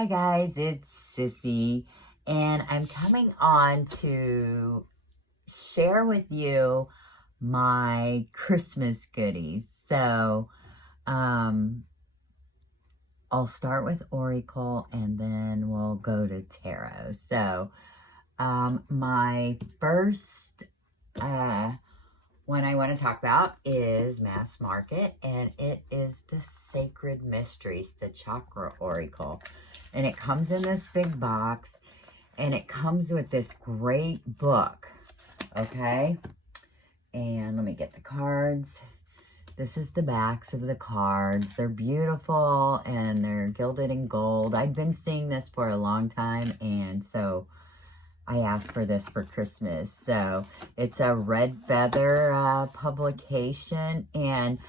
Hi guys, it's Sissy, and I'm coming on to share with you my Christmas goodies. So, I'll start with Oracle and then we'll go to Tarot. So, my first one I want to talk about is Mass Market, and it is the Sacred Mysteries, the Chakra Oracle. And it comes in this big box, and it comes with this great book, okay? And let me get the cards. This is the backs of the cards. They're beautiful, and they're gilded in gold. I've been seeing this for a long time, and so I asked for this for Christmas. So it's a red feather publication, and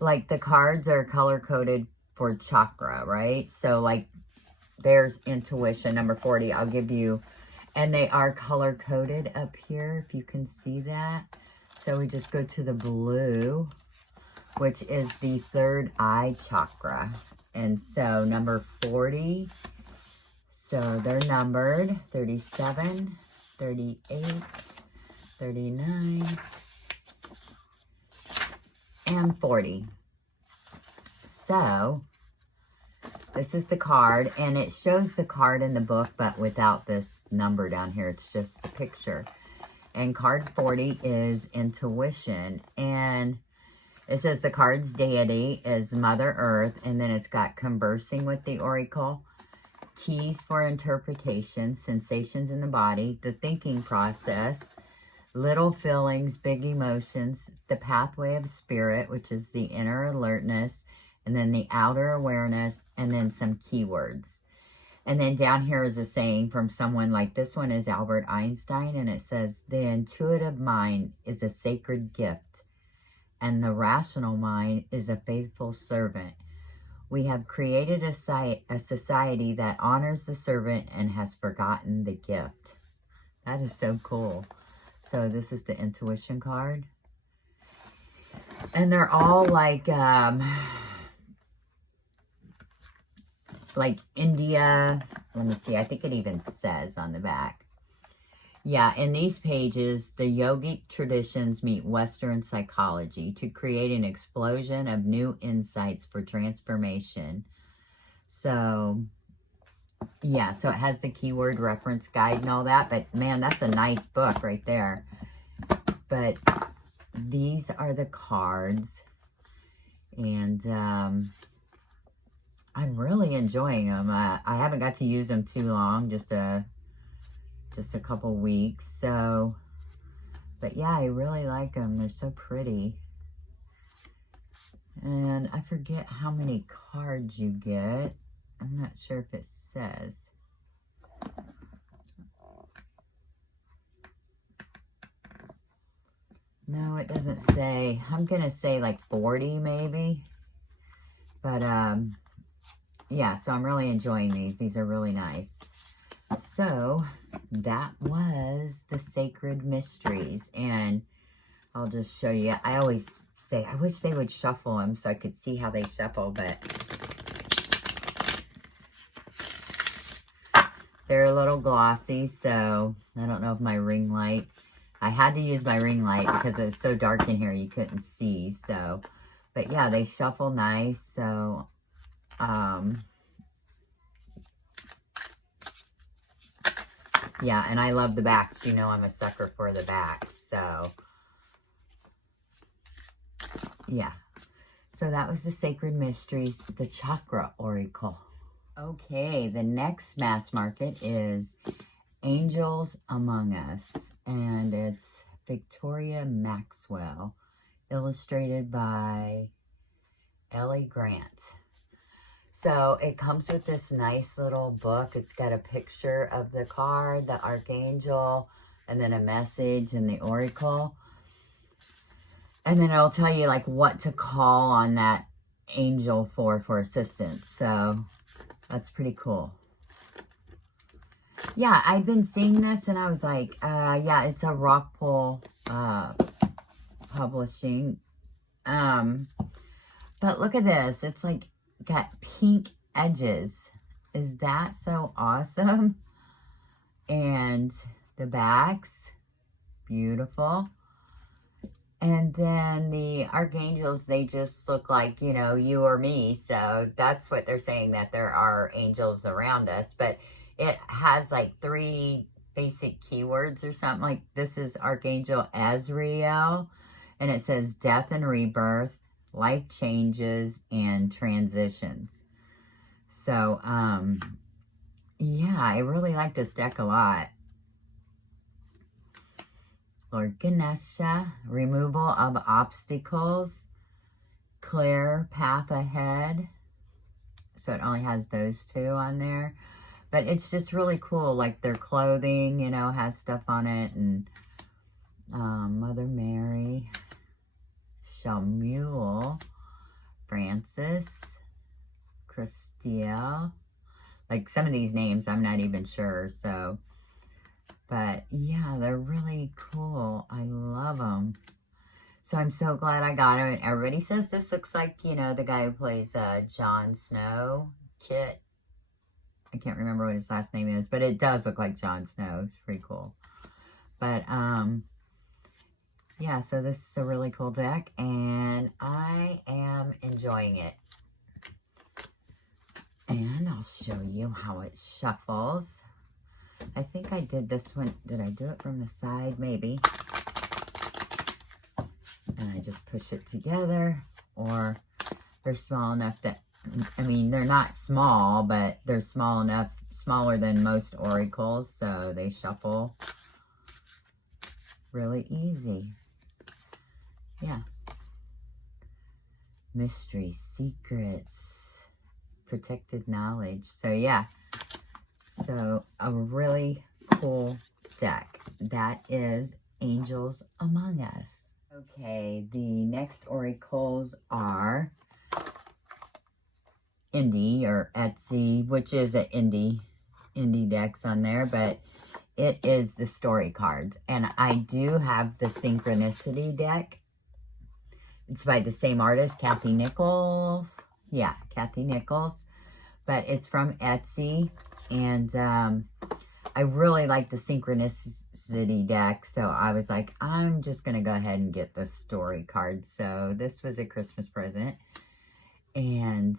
like the cards are color coded for chakra, right? So like there's intuition, number 40, I'll give you, and they are color coded up here, if you can see that. So we just go to the blue, which is the third eye chakra. And so number 40, so they're numbered 37, 38, 39, and 40. So this is the card, and it shows the card in the book, but without this number down here. It's just the picture. And card 40 is intuition, and it says the card's deity is Mother Earth, and then it's got conversing with the oracle, keys for interpretation, sensations in the body, the thinking process, little feelings, big emotions, the pathway of spirit, which is the inner alertness, and then the outer awareness, and then some keywords. And then down here is a saying from someone, like this one is Albert Einstein, and it says, the intuitive mind is a sacred gift, and the rational mind is a faithful servant. We have created a society that honors the servant and has forgotten the gift. That is so cool. So this is the intuition card. And they're all like India. Let me see. I think it even says on the back. Yeah, in these pages, the yogic traditions meet Western psychology to create an explosion of new insights for transformation. So, yeah, so it has the keyword reference guide and all that. But, man, that's a nice book right there. But these are the cards. And I'm really enjoying them. I haven't got to use them too long, just a couple weeks. So, but yeah, I really like them. They're so pretty. And I forget how many cards you get. I'm not sure if it says. No, it doesn't say. I'm gonna say like 40 maybe. But yeah, so I'm really enjoying these. These are really nice. So that was the Sacred Mysteries, and I'll just show you. I always say I wish they would shuffle them so I could see how they shuffle, but they're a little glossy, so I don't know if my ring light, I had to use my ring light because it was so dark in here you couldn't see. So, but yeah, they shuffle nice. So yeah, and I love the backs. You know I'm a sucker for the backs. So, yeah. So that was the Sacred Mysteries, the Chakra Oracle. Okay, the next mass market is Angels Among Us. And it's Victoria Maxwell, illustrated by Ellie Grant. So it comes with this nice little book. It's got a picture of the card, the archangel, and then a message and the oracle. And then it'll tell you like what to call on that angel for assistance. So that's pretty cool. Yeah, I've been seeing this and I was like, yeah, it's a Rockpool publishing. But look at this. It's like got pink edges Is that so awesome? And the backs, beautiful. And then the archangels, they just look like, you know, you or me. So that's what they're saying, that there are angels around us. But it has like 3 basic keywords or something. Like this is Archangel Azrael. And it says death and rebirth, life changes, and transitions. So, yeah, I really like this deck a lot. Lord Ganesha, removal of obstacles, clear path ahead. So it only has those 2 on there. But it's just really cool. Like their clothing, you know, has stuff on it. And Mother Mary, Shamuel, Francis, Christiel. Like some of these names, I'm not even sure. So, but yeah, they're really cool. I love them. So I'm so glad I got them. And everybody says this looks like, you know, the guy who plays Jon Snow, Kit. I can't remember what his last name is, but it does look like Jon Snow. It's pretty cool. But, yeah, so this is a really cool deck, and I am enjoying it. And I'll show you how it shuffles. I think I did this one. Did I do it from the side? Maybe. And I just push it together, or they're small enough that, I mean, they're not small, but they're small enough, smaller than most oracles, so they shuffle really easy. Yeah. Mystery, secrets, protected knowledge. So yeah, so a really cool deck. That is Angels Among Us. Okay, the next oracles are Indie or Etsy, which is an indie decks on there, but it is the story cards. And I do have the Synchronicity deck. It's by the same artist, Kathy Nichols. Yeah, Kathy Nichols. But it's from Etsy. And I really like the Synchronicity deck. So I was like, I'm just going to go ahead and get the story cards. So this was a Christmas present. And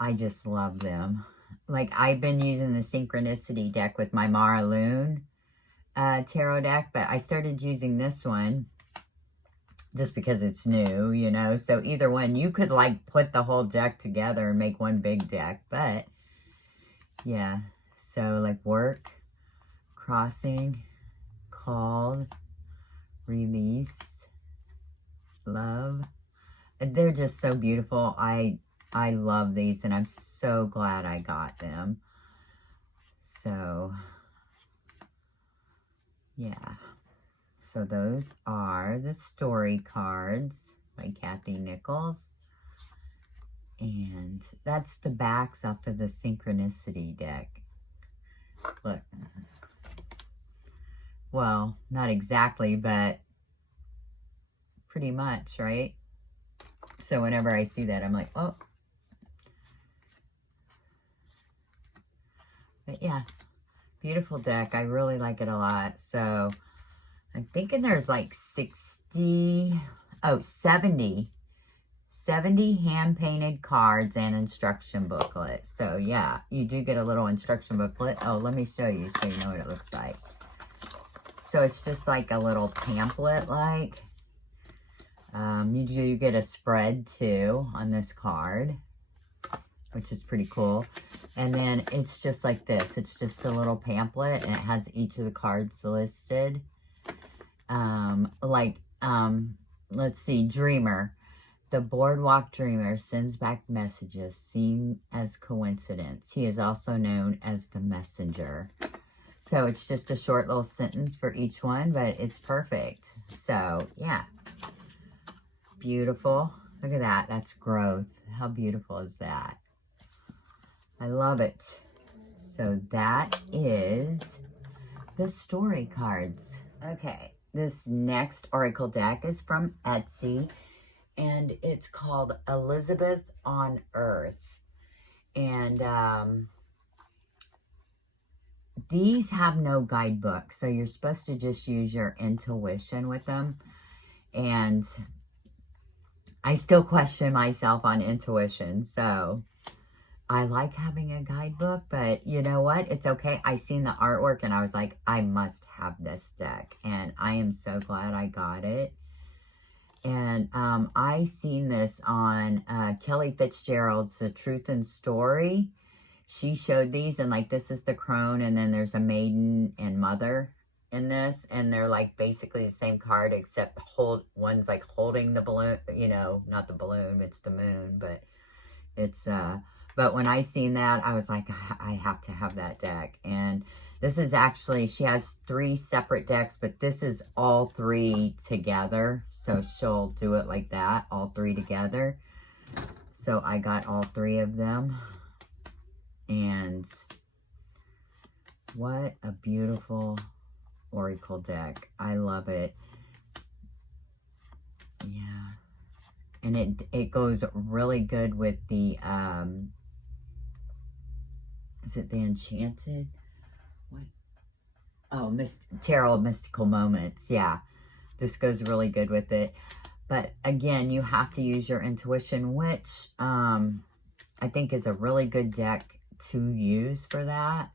I just love them. Like, I've been using the Synchronicity deck with my Mara Loon tarot deck. But I started using this one just because it's new, you know. So either one, you could like put the whole deck together and make one big deck. But yeah, so like work, crossing, called, release, love. They're just so beautiful. I love these, and I'm so glad I got them. So yeah. So those are the story cards by Kathy Nichols. And that's the backs off of the Synchronicity deck. Look. Well, not exactly, but pretty much, right? So whenever I see that, I'm like, oh. But yeah, beautiful deck. I really like it a lot. So I'm thinking there's like 70 hand-painted cards and instruction booklet. So yeah, you do get a little instruction booklet. Oh, let me show you so you know what it looks like. So it's just like a little pamphlet like. You do get a spread too on this card, which is pretty cool. And then it's just like this. It's just a little pamphlet, and it has each of the cards listed. Let's see, Dreamer. The boardwalk dreamer sends back messages seen as coincidence. He is also known as the messenger. So it's just a short little sentence for each one, but it's perfect. So yeah, beautiful. Look at that. That's growth. How beautiful is that? I love it. So that is the story cards. Okay, this next oracle deck is from Etsy, and it's called Elizabeth on Earth. And these have no guidebook, so you're supposed to just use your intuition with them. And I still question myself on intuition, so I like having a guidebook, but you know what? It's okay. I seen the artwork and I was like, I must have this deck, and I am so glad I got it. And I seen this on Kelly Fitzgerald's The Truth and Story. She showed these, and like, this is the crone, and then there's a maiden and mother in this, and they're like basically the same card, except one's like holding the balloon, you know, not the balloon, it's the moon, but it's but when I seen that, I was like, I have to have that deck. And this is actually, she has 3 separate decks, but this is all 3 together, so she'll do it like that, all 3 together. So I got all 3 of them. And what a beautiful oracle deck. I love it. Yeah. And it goes really good with the, is it the Enchanted? What? Oh, Tarot of Mystical Moments. Yeah. This goes really good with it. But again, you have to use your intuition, which I think is a really good deck to use for that.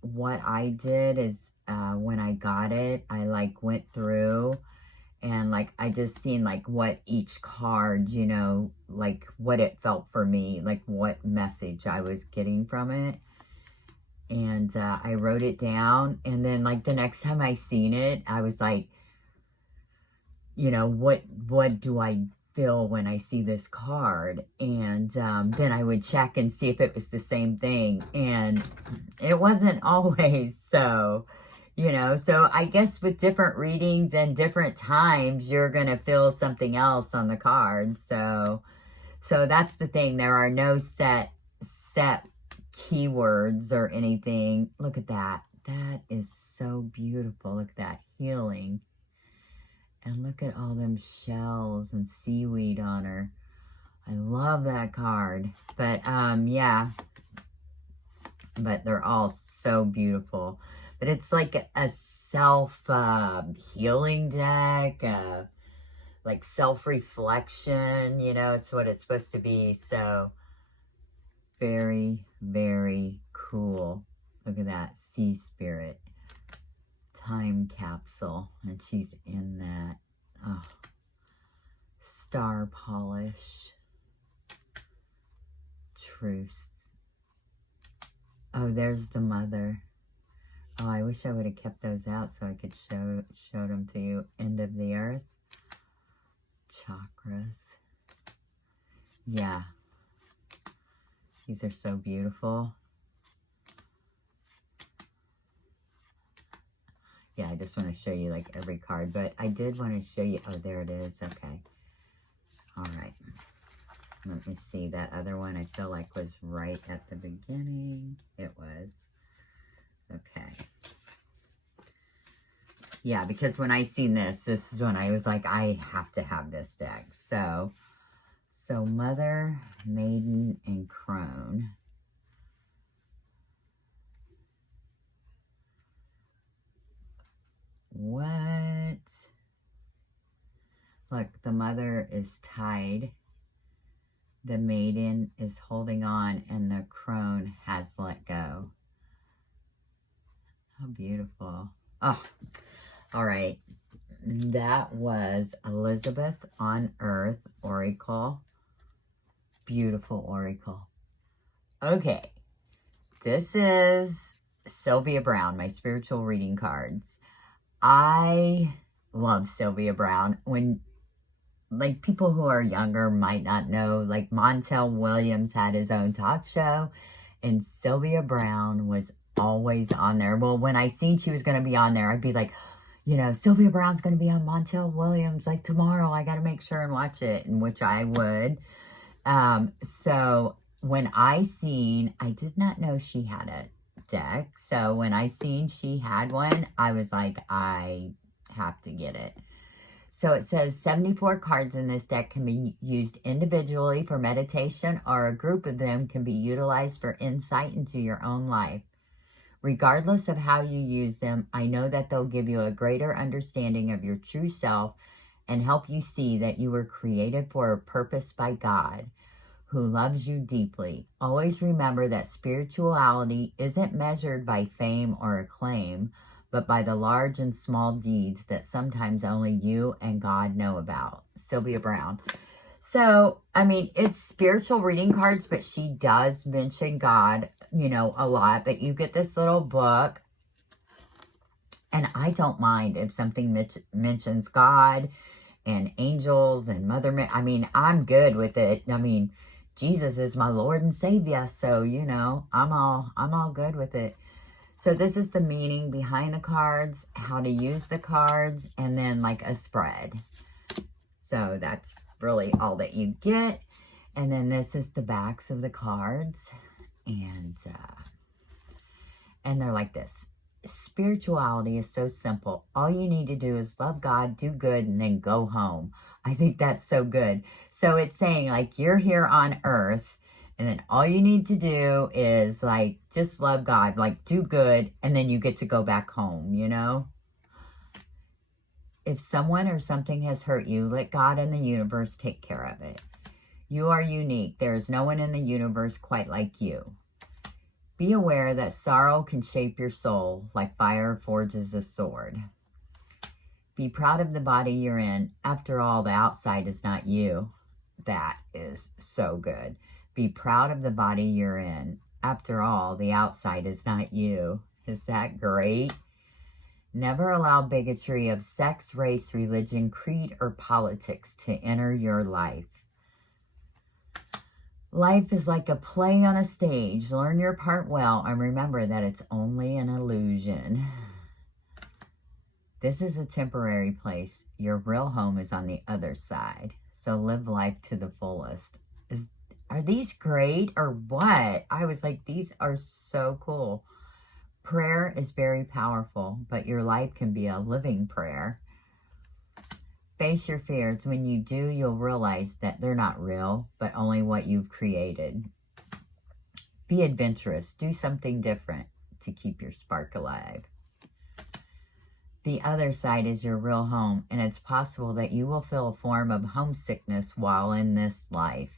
What I did is when I got it, I like went through and like I just seen like what each card, you know, like what it felt for me, like what message I was getting from it. And I wrote it down, and then like the next time I seen it, I was like, you know, what do I feel when I see this card? And then I would check and see if it was the same thing, and it wasn't always. So, you know, so I guess with different readings and different times, you're gonna feel something else on the card. So that's the thing. There are no set keywords or anything. Look at that. That is so beautiful. Look at that, healing. And look at all them shells and seaweed on her. I love that card. But, yeah. But they're all so beautiful. But it's like a self-healing deck. Like self-reflection. You know, it's what it's supposed to be. So, very, very cool. Look at that. Sea Spirit. Time capsule, and she's in that. Oh, star polish, truths. Oh, there's the mother. Oh, I wish I would have kept those out so I could show them to you. End of the earth, chakras. Yeah, these are so beautiful. Yeah, I just want to show you like every card, but I did want to show you, oh, there it is. Okay. All right. Let me see. That other one I feel like was right at the beginning. It was. Okay. Yeah, because when I seen this is when I was like, I have to have this deck. So Mother, Maiden, and Crone. What? Look, the mother is tied. The maiden is holding on, and the crone has let go. How beautiful. Oh, all right. That was Elizabeth on Earth Oracle. Beautiful Oracle. Okay. This is Sylvia Brown, my spiritual reading cards. I love Sylvia Brown. When, like, people who are younger might not know, like, Montel Williams had his own talk show, and Sylvia Brown was always on there. Well, when I seen she was going to be on there, I'd be like, you know, Sylvia Brown's going to be on Montel Williams, like, tomorrow. I got to make sure and watch it, and which I would. So when I seen, I did not know she had a deck. So when I seen she had one, I was like, I have to get it. So it says 74 cards in this deck can be used individually for meditation, or a group of them can be utilized for insight into your own life. Regardless of how you use them, I know that they'll give you a greater understanding of your true self and help you see that you were created for a purpose by God, who loves you deeply. Always remember that spirituality isn't measured by fame or acclaim, but by the large and small deeds that sometimes only you and God know about. Sylvia Brown. So, I mean, it's spiritual reading cards, but she does mention God, you know, a lot. But you get this little book, and I don't mind if something mentions God and angels and Mother Mary. I mean, I'm good with it. I mean, Jesus is my Lord and Savior, so, you know, I'm all good with it. So this is the meaning behind the cards, how to use the cards, and then like a spread. So that's really all that you get. And then this is the backs of the cards. And they're like this. Spirituality is so simple. All you need to do is love God, do good, and then go home. I think that's so good. So it's saying like you're here on earth, and then all you need to do is like just love God, like do good, and then you get to go back home, you know? If someone or something has hurt you, let God and the universe take care of it. You are unique. There is no one in the universe quite like you. Be aware that sorrow can shape your soul like fire forges a sword. Be proud of the body you're in. After all, the outside is not you. That is so good. Be proud of the body you're in. After all, the outside is not you. Is that great? Never allow bigotry of sex, race, religion, creed, or politics to enter your life. Life is like a play on a stage. Learn your part well and remember that it's only an illusion. This is a temporary place. Your real home is on the other side. So live life to the fullest. Are these great or what? I was like, these are so cool. Prayer is very powerful, but your life can be a living prayer. Face your fears. When you do, you'll realize that they're not real, but only what you've created. Be adventurous. Do something different to keep your spark alive. The other side is your real home, and it's possible that you will feel a form of homesickness while in this life.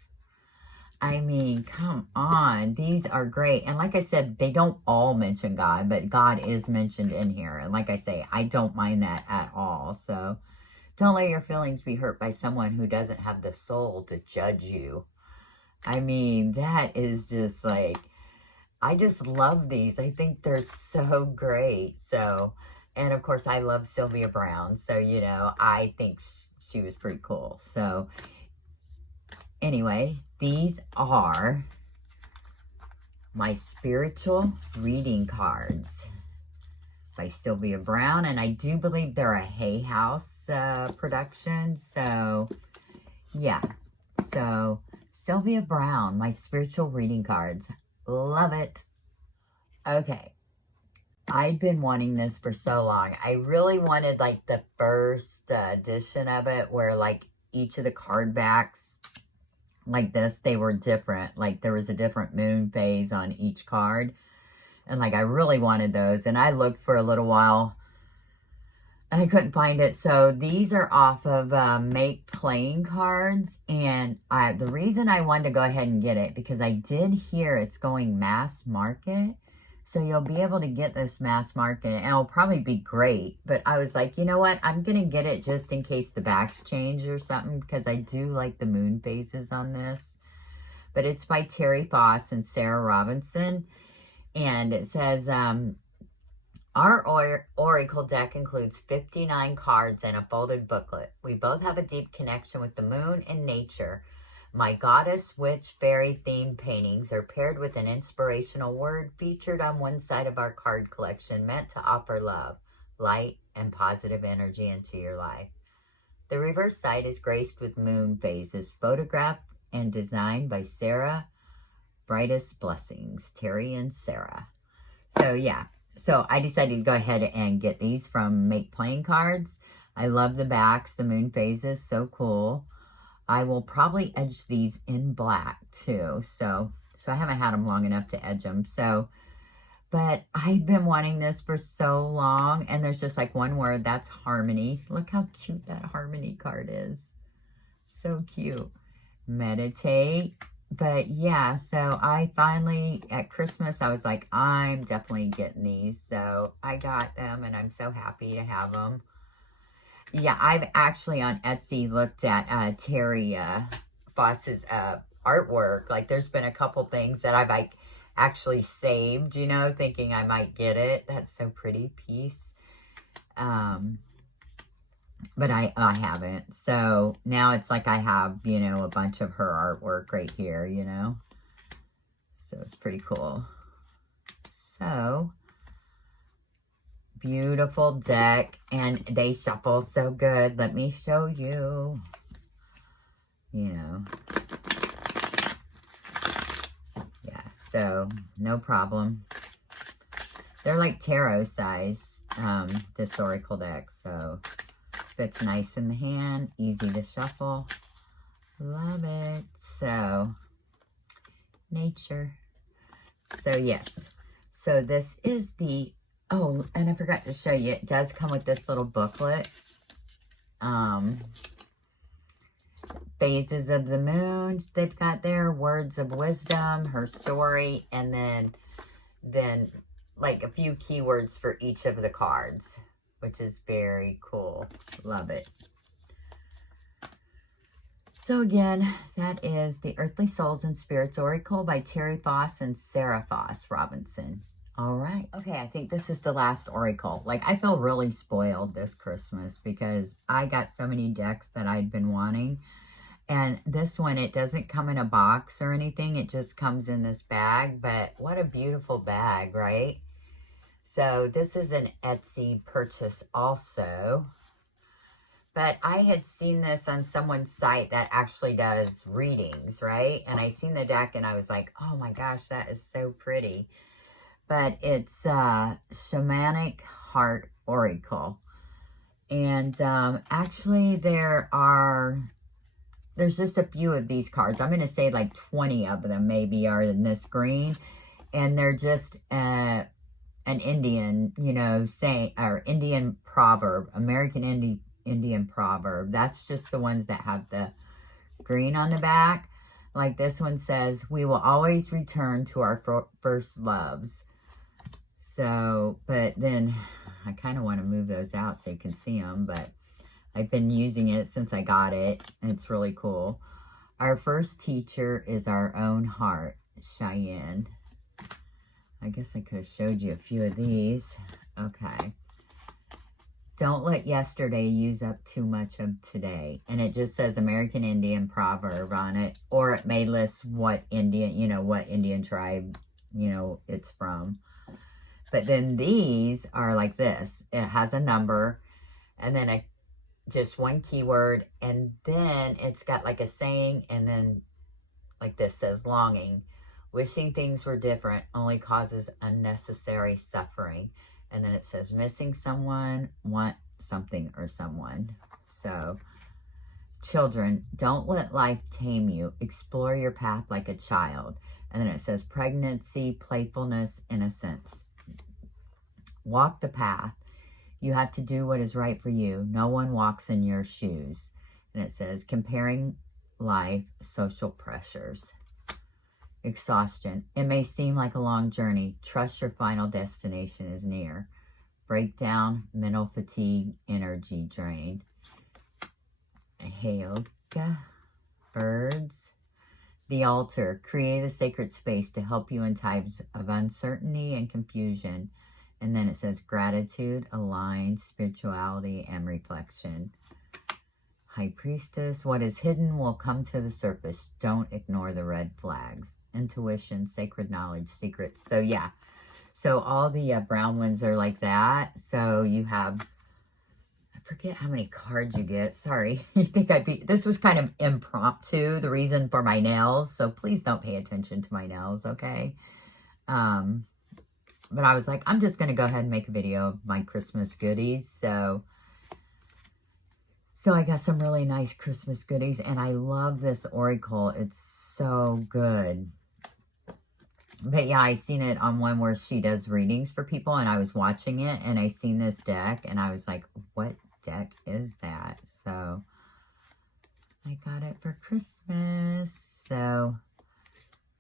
I mean, come on. These are great. And like I said, they don't all mention God, but God is mentioned in here. And like I say, I don't mind that at all. So don't let your feelings be hurt by someone who doesn't have the soul to judge you. I mean, that is just like, I just love these. I think they're so great. So, and of course, I love Sylvia Brown. So, you know, I think she was pretty cool. So, anyway, these are my spiritual reading cards by Sylvia Brown, and I do believe they're a Hay House production. So, yeah. So, Sylvia Brown, my spiritual reading cards. Love it. Okay. I've been wanting this for so long. I really wanted, like, the first edition of it where, like, each of the card backs, like this, they were different. Like, there was a different moon phase on each card. And, like, I really wanted those. And I looked for a little while, and I couldn't find it. So, these are off of Make Playing cards. And the reason I wanted to go ahead and get it, because I did hear it's going mass market. So, you'll be able to get this mass market. And it'll probably be great. But I was like, you know what? I'm going to get it just in case the backs change or something. Because I do like the moon phases on this. But it's by Terry Foss and Sarah Robinson. And it says, our oracle deck includes 59 cards and a folded booklet. We both have a deep connection with the moon and nature. My goddess, witch, fairy themed paintings are paired with an inspirational word featured on one side of our card collection meant to offer love, light, and positive energy into your life. The reverse side is graced with moon phases, photographed and designed by Sarah. Brightest blessings, Terry and Sarah. So, yeah. So, I decided to go ahead and get these from Make Playing Cards. I love the backs, the moon phases, so cool. I will probably edge these in black too. So I haven't had them long enough to edge them. So, but I've been wanting this for so long, and there's just like one word, that's harmony. Look how cute that harmony card is. So cute. Meditate. But yeah, so I finally, at Christmas, I was like, I'm definitely getting these. So I got them, and I'm so happy to have them. Yeah, I've actually on Etsy looked at Terry Foss's artwork. Like, there's been a couple things that I've like actually saved, you know, thinking I might get it. That's so pretty piece. But I haven't. So now it's like I have, you know, a bunch of her artwork right here, you know. So it's pretty cool. So beautiful deck, and they shuffle so good. Let me show you. You know. Yeah, so no problem. They're like tarot size, this oracle deck, so fits nice in the hand, easy to shuffle. Love it. So, nature. So, yes. So, this is the, oh, and I forgot to show you, it does come with this little booklet. Phases of the moon, they've got there, words of wisdom, her story, and then like a few keywords for each of the cards, which is very cool. Love it. So again, that is The Earthly Souls and Spirits Oracle by Terry Foss and Sarah Foss Robinson. All right. Okay, I think this is the last oracle. Like, I feel really spoiled this Christmas because I got so many decks that I'd been wanting. And this one, it doesn't come in a box or anything. It just comes in this bag. But what a beautiful bag, right? So this is an Etsy purchase also. But I had seen this on someone's site that actually does readings, right? And I seen the deck and I was like, oh my gosh, that is so pretty. But it's Shamanic Heart Oracle. And actually there's just a few of these cards. I'm going to say like 20 of them maybe are in this green. And they're just an Indian, you know, saying, or Indian proverb, American Indian proverb. That's just the ones that have the green on the back. Like this one says, we will always return to our first loves. So, but then I kind of want to move those out so you can see them, but I've been using it since I got it, and it's really cool. Our first teacher is our own heart, Cheyenne. I guess I could have showed you a few of these. Okay. Don't let yesterday use up too much of today. And it just says American Indian proverb on it. Or it may list what Indian, you know, what Indian tribe, you know, it's from. But then these are like this. It has a number and then just one keyword, and then it's got like a saying, and then like this says longing. Wishing things were different only causes unnecessary suffering. And then it says missing someone, want something or someone. So children, don't let life tame you. Explore your path like a child. And then it says pregnancy, playfulness, innocence. Walk the path. You have to do what is right for you. No one walks in your shoes. And it says, comparing life, social pressures. Exhaustion. It may seem like a long journey. Trust your final destination is near. Breakdown, mental fatigue, energy drain. Heyoka. Birds. The altar. Create a sacred space to help you in times of uncertainty and confusion. And then it says gratitude, align, spirituality, and reflection. High Priestess, what is hidden will come to the surface. Don't ignore the red flags. Intuition, sacred knowledge, secrets. So yeah, so all the brown ones are like that. So you have, I forget how many cards you get. Sorry, you think this was kind of impromptu, the reason for my nails. So please don't pay attention to my nails, okay? But I was like, I'm just going to go ahead and make a video of my Christmas goodies. So So I got some really nice Christmas goodies, and I love this oracle. It's so good. But yeah, I seen it on one where she does readings for people, and I was watching it, and I seen this deck, and I was like, what deck is that? So I got it for Christmas. So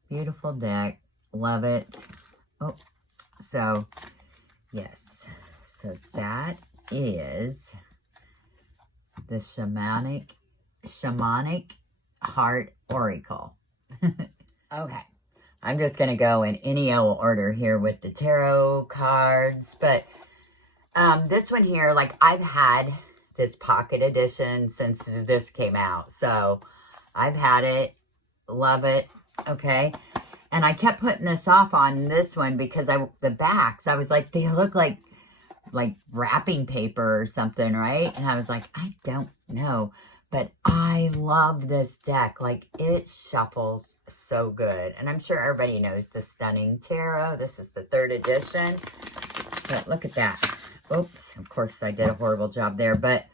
beautiful deck. Love it. Oh, so yes. So that is the Shamanic Heart Oracle. Okay. I'm just going to go in any old order here with the tarot cards. But this one here, like, I've had this pocket edition since this came out. So I've had it. Love it. Okay. And I kept putting this off on this one because the backs, I was like, they look like wrapping paper or something, right? And I was like, I don't know. But I love this deck. Like, it shuffles so good. And I'm sure everybody knows the Stunning Tarot. This is the 3rd edition. But look at that. Oops. Of course, I did a horrible job there. But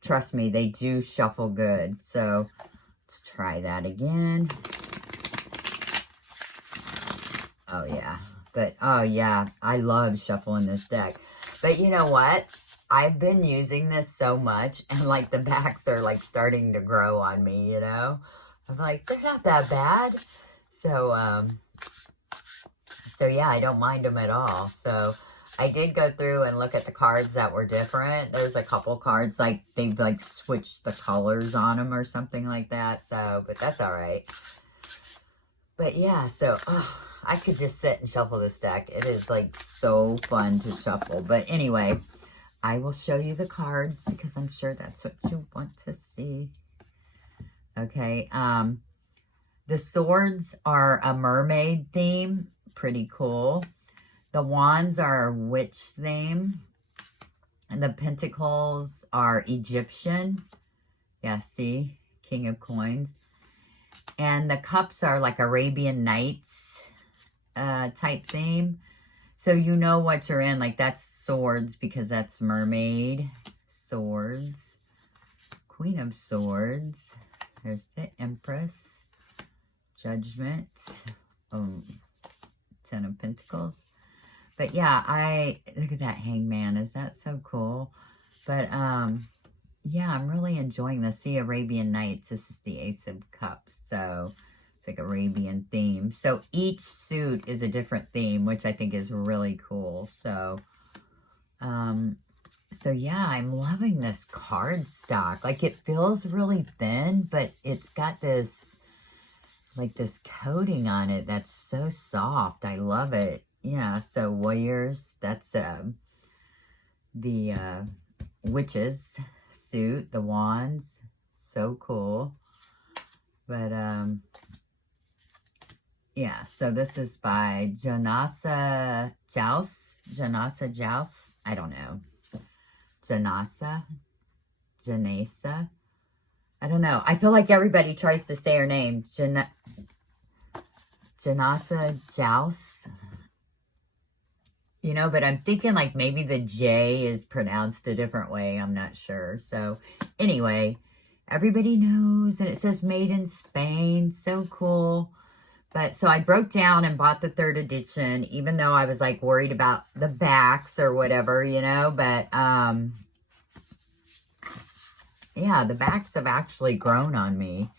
trust me, they do shuffle good. So let's try that again. Oh, yeah. But, oh, yeah. I love shuffling this deck. But you know what? I've been using this so much, and like the backs are like starting to grow on me, you know? I'm like, they're not that bad. So, so yeah, I don't mind them at all. So I did go through and look at the cards that were different. There's a couple cards, like they've like switched the colors on them or something like that. So, but that's all right. But yeah, so, I could just sit and shuffle this deck. It is like so fun to shuffle. But anyway, I will show you the cards because I'm sure that's what you want to see. Okay. The swords are a mermaid theme. Pretty cool. The wands are a witch theme. And the pentacles are Egyptian. Yeah, see? King of Coins. And the cups are like Arabian Nights type theme. So you know what you're in. Like, that's swords because that's mermaid. Swords. Queen of Swords. There's the Empress. Judgment. 10 of Pentacles. But yeah, look at that Hangman. Is that so cool? But yeah, I'm really enjoying this. See, Arabian Nights. This is the Ace of Cups. So it's like Arabian theme. So each suit is a different theme, which I think is really cool. So, so yeah, I'm loving this card stock. Like, it feels really thin, but it's got this, like, this coating on it that's so soft. I love it. Yeah, so Warriors, that's the Witches suit, the Wands. So cool. But, yeah, so this is by Joanna Joust. I don't know. Janasa. I don't know. I feel like everybody tries to say her name. Joanna Joust. You know, but I'm thinking like maybe the J is pronounced a different way. I'm not sure. So anyway, everybody knows. And it says made in Spain. So cool. But so I broke down and bought the 3rd edition, even though I was like worried about the backs or whatever, you know. But yeah, the backs have actually grown on me.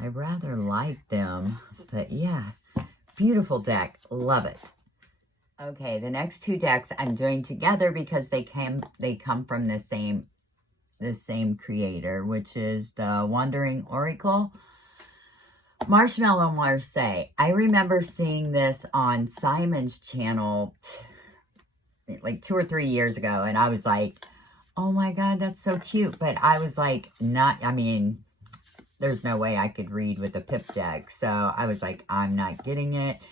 I rather like them. But yeah, beautiful deck. Love it. Okay, the next 2 decks I'm doing together because they come from the same creator, which is the Wandering Oracle. Marshmallow Marseille. I remember seeing this on Simon's channel like 2 or 3 years ago, and I was like, oh my God, that's so cute. But I was like, I mean, there's no way I could read with a pip deck. So I was like, I'm not getting it.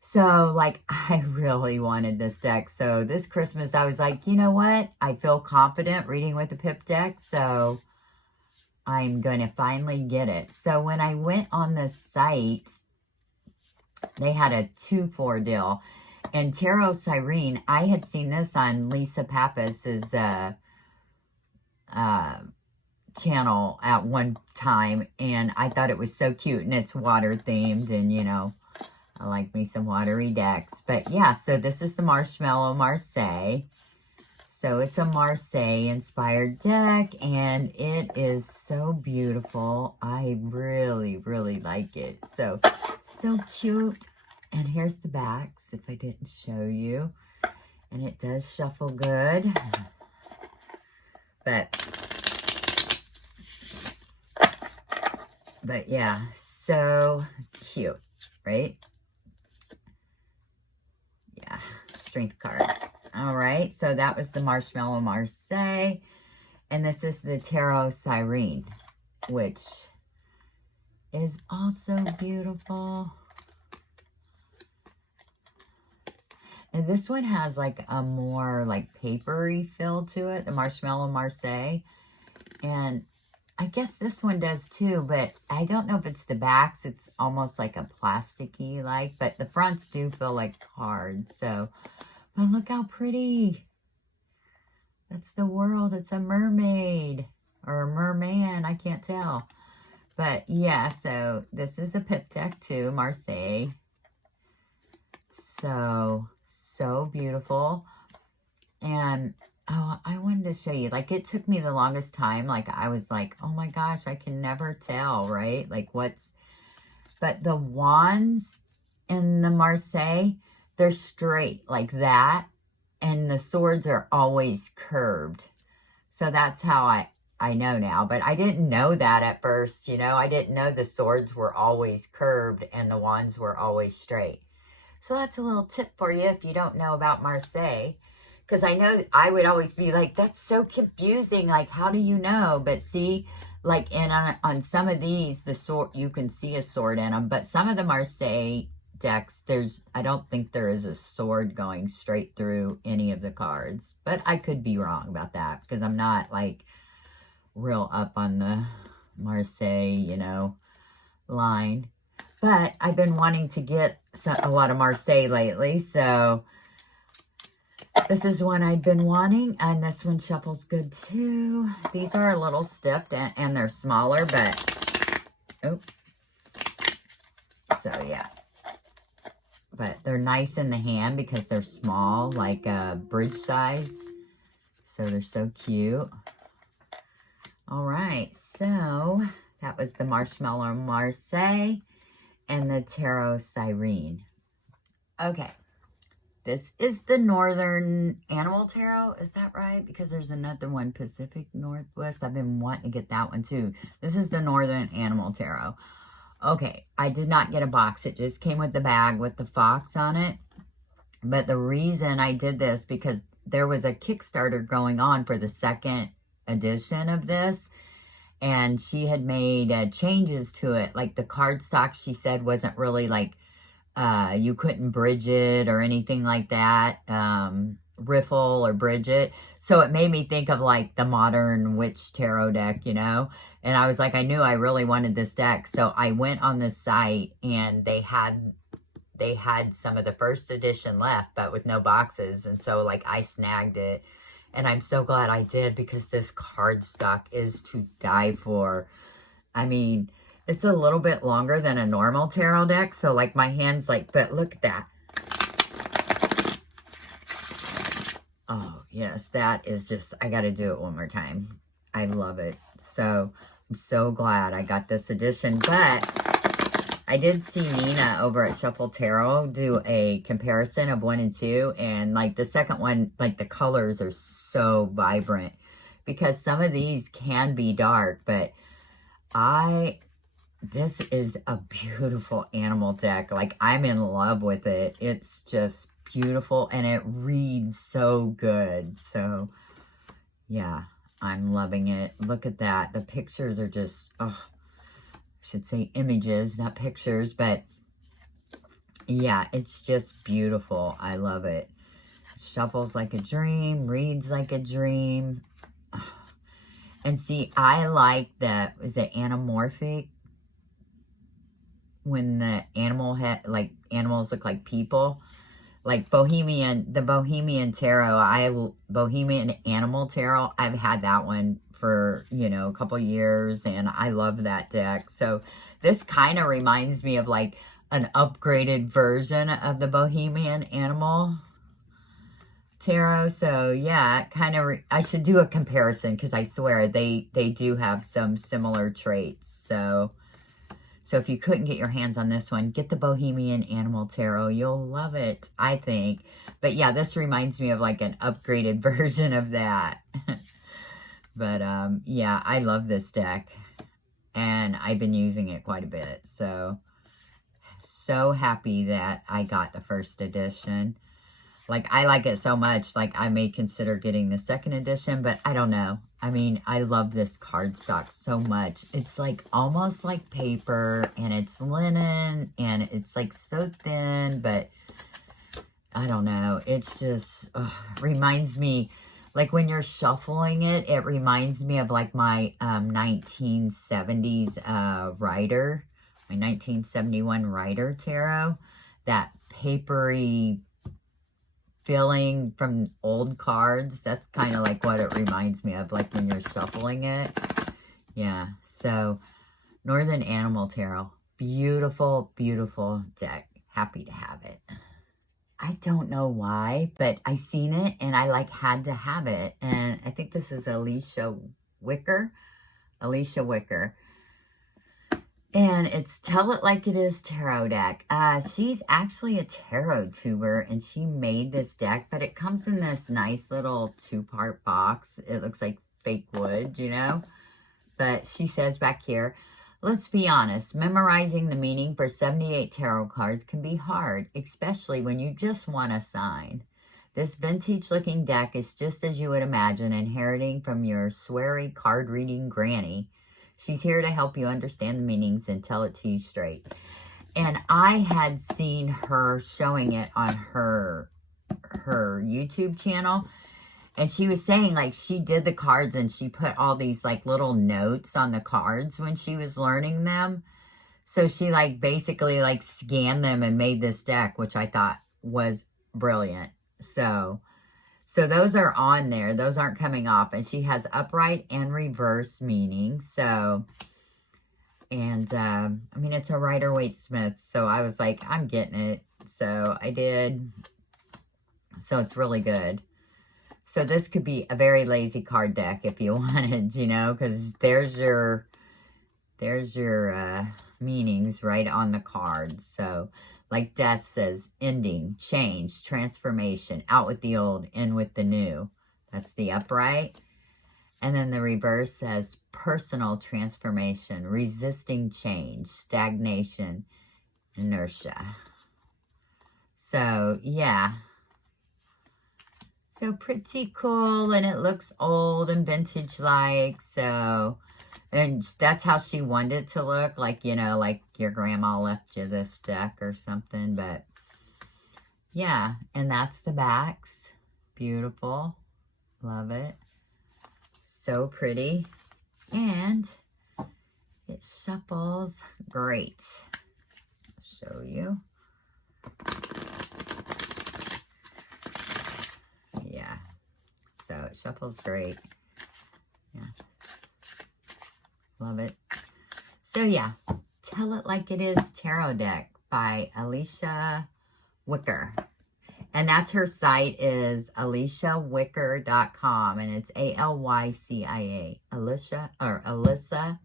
So, like, I really wanted this deck. So this Christmas, I was like, you know what? I feel confident reading with the pip deck. So I'm going to finally get it. So when I went on the site, they had a 2-for deal. And Tarot Sirene, I had seen this on Lisa Pappas's channel at one time, and I thought it was so cute, and it's water themed, and you know, I like me some watery decks. But yeah, so this is the Marshmallow Marseille. So it's a Marseille inspired deck, and it is so beautiful. I really, really like it. So cute. And here's the backs, if I didn't show you. And it does shuffle good. But yeah, so cute, right? Yeah, strength card. All right, so that was the Marshmallow Marseille. And this is the Tarot Siren, which is also beautiful. And this one has like a more like papery feel to it, the Marshmallow Marseille. And I guess this one does too, but I don't know if it's the backs. It's almost like a plasticky like, but the fronts do feel like cards. So, but look how pretty. That's the world. It's a mermaid or a merman. I can't tell. But yeah, so this is a pip deck too, Marseille. So beautiful. And oh, I wanted to show you, like, it took me the longest time. Like, I was like, oh my gosh, I can never tell, right? Like, but the wands in the Marseille, they're straight like that. And the swords are always curved. So that's how I know now. But I didn't know that at first, you know. I didn't know the swords were always curved and the wands were always straight. So that's a little tip for you if you don't know about Marseille. Because I know I would always be like, that's so confusing. Like, how do you know? But see, like on some of these, the sword, you can see a sword in them. But some of the Marseille decks, I don't think there is a sword going straight through any of the cards. But I could be wrong about that because I'm not like real up on the Marseille, you know, line. But I've been wanting to get a lot of Marseille lately, so this is one I've been wanting, and this one shuffles good too. These are a little stiffed, and they're smaller, but, oh, so yeah. But they're nice in the hand because they're small, like bridge size, so they're so cute. All right, so that was the Marshmallow Marseille and the Tarot Siren. Okay, this is the Northern Animal Tarot. Is that right? Because there's another one, Pacific Northwest. I've been wanting to get that one too. This is the Northern Animal Tarot. Okay, I did not get a box. It just came with the bag with the fox on it. But the reason I did this, because there was a Kickstarter going on for the second edition of this. And she had made changes to it. Like the cardstock, she said, wasn't really like, you couldn't bridge it or anything like that. Riffle or bridge it. So it made me think of like the modern witch tarot deck, you know. And I was like, I knew I really wanted this deck. So I went on the site and they had some of the first edition left, but with no boxes. And so like I snagged it. And I'm so glad I did because this cardstock is to die for. I mean, it's a little bit longer than a normal tarot deck. So, like, my hand's like, but look at that. Oh, yes, that is just, I got to do it one more time. I love it. So, I'm so glad I got this edition. But I did see Nina over at Shuffle Tarot do a comparison of 1 and 2. And like the second one, like the colors are so vibrant. Because some of these can be dark. But this is a beautiful animal deck. Like I'm in love with it. It's just beautiful. And it reads so good. So yeah, I'm loving it. Look at that. The pictures are just, oh. Should say images, not pictures, but yeah, it's just beautiful. I love it. Shuffles like a dream, reads like a dream. And see, I like that, is it anamorphic? When the animal like animals look like people. Like the Bohemian Tarot, Bohemian Animal Tarot, I've had that one for, you know, a couple years, and I love that deck. So this kind of reminds me of like an upgraded version of the Bohemian Animal Tarot. So yeah, kind of, I should do a comparison because I swear they do have some similar traits. So if you couldn't get your hands on this one, get the Bohemian Animal Tarot. You'll love it, I think. But yeah, this reminds me of like an upgraded version of that. But yeah, I love this deck. And I've been using it quite a bit. So happy that I got the first edition. Like, I like it so much, like, I may consider getting the second edition, but I don't know. I mean, I love this cardstock so much. It's, like, almost like paper, and it's linen, and it's, like, so thin, but I don't know. It's just, reminds me, like, when you're shuffling it, it reminds me of, like, my 1970s Rider, my 1971 Rider Tarot, that papery feeling from old cards. That's kind of like what it reminds me of, like when you're shuffling it. Yeah, so Northern Animal Tarot. Beautiful, beautiful deck. Happy to have it. I don't know why, but I seen it and I like had to have it. And I think this is Alicia Wicker. Alicia Wicker. And it's Tell It Like It Is Tarot deck. She's actually a tarot tuber, and she made this deck, but it comes in this nice little 2-part box. It looks like fake wood, you know? But she says back here, let's be honest, memorizing the meaning for 78 tarot cards can be hard, especially when you just want a sign. This vintage-looking deck is just as you would imagine, inheriting from your sweary card-reading granny. She's here to help you understand the meanings and tell it to you straight. And I had seen her showing it on her YouTube channel. And she was saying, like, she did the cards and she put all these, like, little notes on the cards when she was learning them. So she, like, basically, like, scanned them and made this deck, which I thought was brilliant. So those are on there. Those aren't coming off. And she has upright and reverse meaning. So, and, I mean, it's a Rider-Waite-Smith. So I was like, I'm getting it. So I did. So it's really good. So this could be a very lazy card deck if you wanted, you know, because there's your meanings right on the card. So, like Death says, ending, change, transformation, out with the old, in with the new. That's the upright. And then the reverse says personal transformation, resisting change, stagnation, inertia. So, yeah. So pretty cool, and it looks old and vintage-like, so... And that's how she wanted it to look, like, you know, like your grandma left you this deck or something. But, yeah, and that's the backs. Beautiful. Love it. So pretty. And it shuffles great. I'll show you. Yeah. So it shuffles great. Yeah. Love it. So, yeah. Tell It Like It Is Tarot deck by Alicia Wicker. And that's her site is aliciawicker.com. And it's A-L-Y-C-I-A. Alicia, or Alyssa.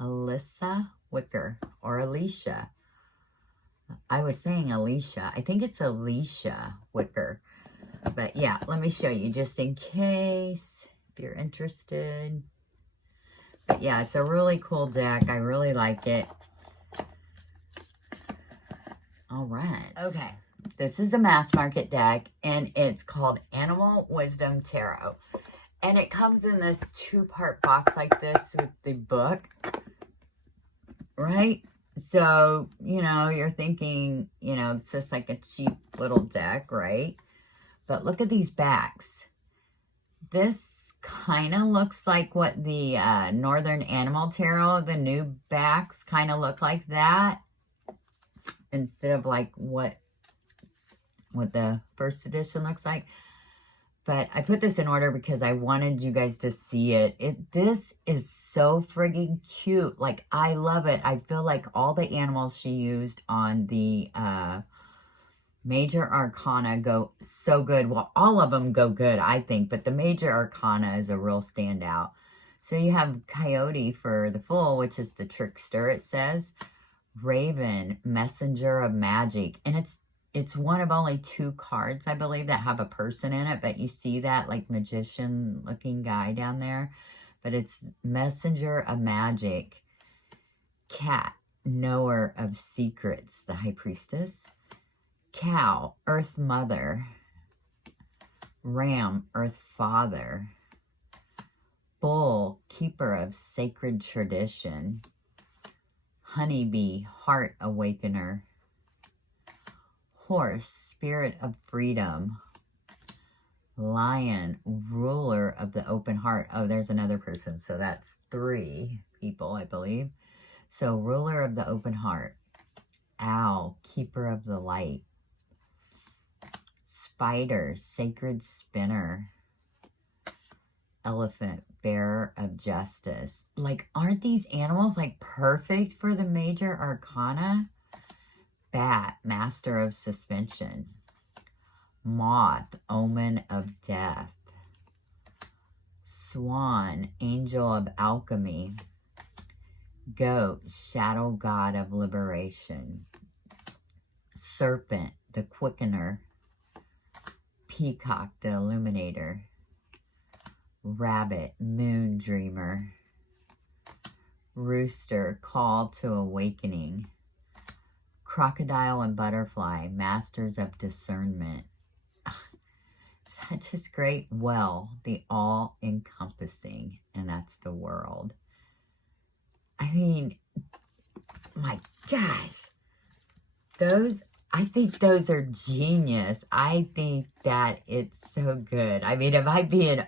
Alyssa Wicker. Or Alicia. I was saying Alicia. I think it's Alicia Wicker. But, yeah. Let me show you just in case if you're interested. But yeah, it's a really cool deck. I really like it. All right. Okay. This is a mass market deck, and it's called Animal Wisdom Tarot. And it comes in this 2-part box like this with the book. Right? So, you know, you're thinking, you know, it's just like a cheap little deck, right? But look at these backs. This kind of looks like what the Northern Animal Tarot, the new backs kind of look like that. Instead of like what the first edition looks like. But I put this in order because I wanted you guys to see it. This is so friggin' cute. Like, I love it. I feel like all the animals she used on the Major Arcana go so good. Well, all of them go good, I think. But the Major Arcana is a real standout. So you have Coyote for the Fool, which is the trickster, it says. Raven, Messenger of Magic. And it's one of only 2 cards, I believe, that have a person in it. But you see that, like, magician-looking guy down there. But it's Messenger of Magic. Cat, Knower of Secrets, the High Priestess. Cow, Earth Mother. Ram, Earth Father. Bull, Keeper of Sacred Tradition. Honeybee, Heart Awakener. Horse, Spirit of Freedom. Lion, Ruler of the Open Heart. Oh, there's another person. So that's 3 people, I believe. So, Ruler of the Open Heart. Owl, Keeper of the Light. Spider, Sacred Spinner. Elephant, Bearer of Justice. Like, aren't these animals, like, perfect for the Major Arcana? Bat, Master of Suspension. Moth, Omen of Death. Swan, Angel of Alchemy. Goat, Shadow God of Liberation. Serpent, the Quickener. Peacock, the Illuminator. Rabbit, Moon Dreamer. Rooster, Call to Awakening. Crocodile and Butterfly, Masters of Discernment. Is that just great? Well, the all-encompassing, and that's the world. I mean, my gosh. I think those are genius. I think that it's so good. I mean, am I being